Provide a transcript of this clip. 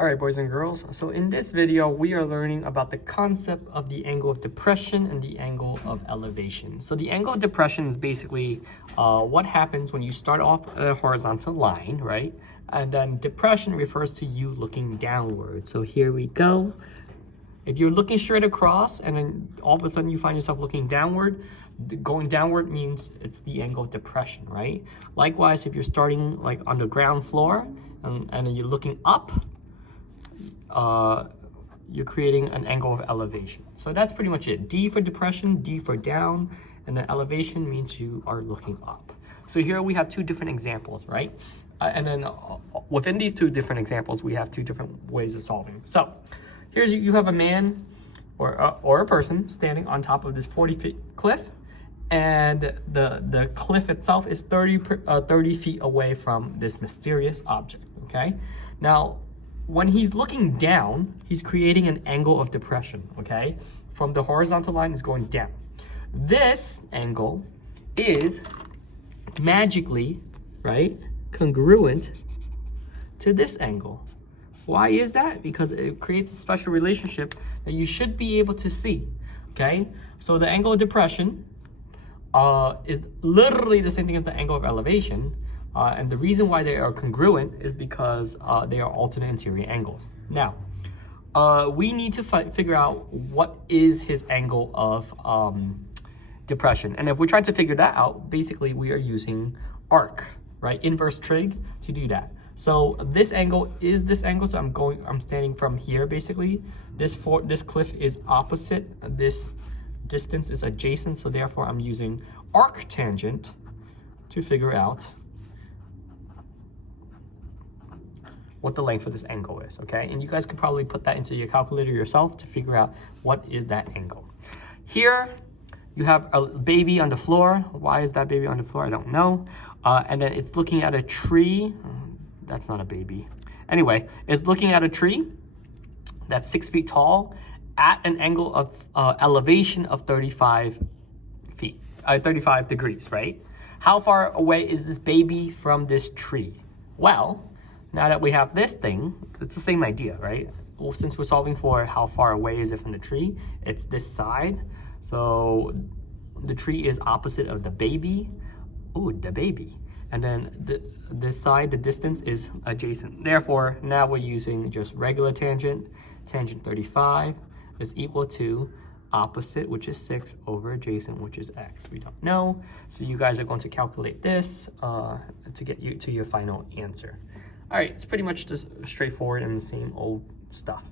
All right, boys and girls, so in this video, we are learning about the concept of the angle of depression and the angle of elevation. So the angle of depression is basically what happens when you start off at a horizontal line, right? And then depression refers to you looking downward. So here we go. If you're looking straight across and then all of a sudden you find yourself looking downward, going downward means it's the angle of depression, right? Likewise, if you're starting like on the ground floor and then you're looking up, you're creating an angle of elevation. So that's pretty much it. D for depression, D for down, and then elevation means you are looking up. So here we have two different examples, right? And then within these two different examples, we have two different ways of solving. So here's you have a man or a person standing on top of this 40-foot cliff, and the cliff itself is 30 feet away from this mysterious object, okay? Now, when he's looking down, he's creating an angle of depression, okay? From the horizontal line is going down. This angle is magically, right, congruent to this angle. Why is that? Because it creates a special relationship that you should be able to see, okay? So the angle of depression is literally the same thing as the angle of elevation. And the reason why they are congruent is because they are alternate interior angles. Now, we need to figure out what is his angle of depression. And if we're trying to figure that out, basically we are using arc, right? Inverse trig to do that. So this angle is this angle. So I'm standing from here basically. This cliff is opposite. This distance is adjacent. So therefore I'm using arc tangent to figure out what the length of this angle is, okay? And you guys could probably put that into your calculator yourself to figure out what is that angle. Here, you have a baby on the floor. Why is that baby on the floor? I don't know. And then it's looking at a tree. That's not a baby. Anyway, it's looking at a tree that's 6 feet tall at an angle of elevation of 35 degrees, right? How far away is this baby from this tree? Well, now that we have this thing, it's the same idea, right? Well, since we're solving for how far away is it from the tree, it's this side. So the tree is opposite of the baby. Ooh, the baby. And then this side, the distance is adjacent. Therefore, now we're using just regular tangent. Tangent 35 is equal to opposite, which is 6, over adjacent, which is x. We don't know. So you guys are going to calculate this to get you to your final answer. All right, it's pretty much just straightforward and the same old stuff.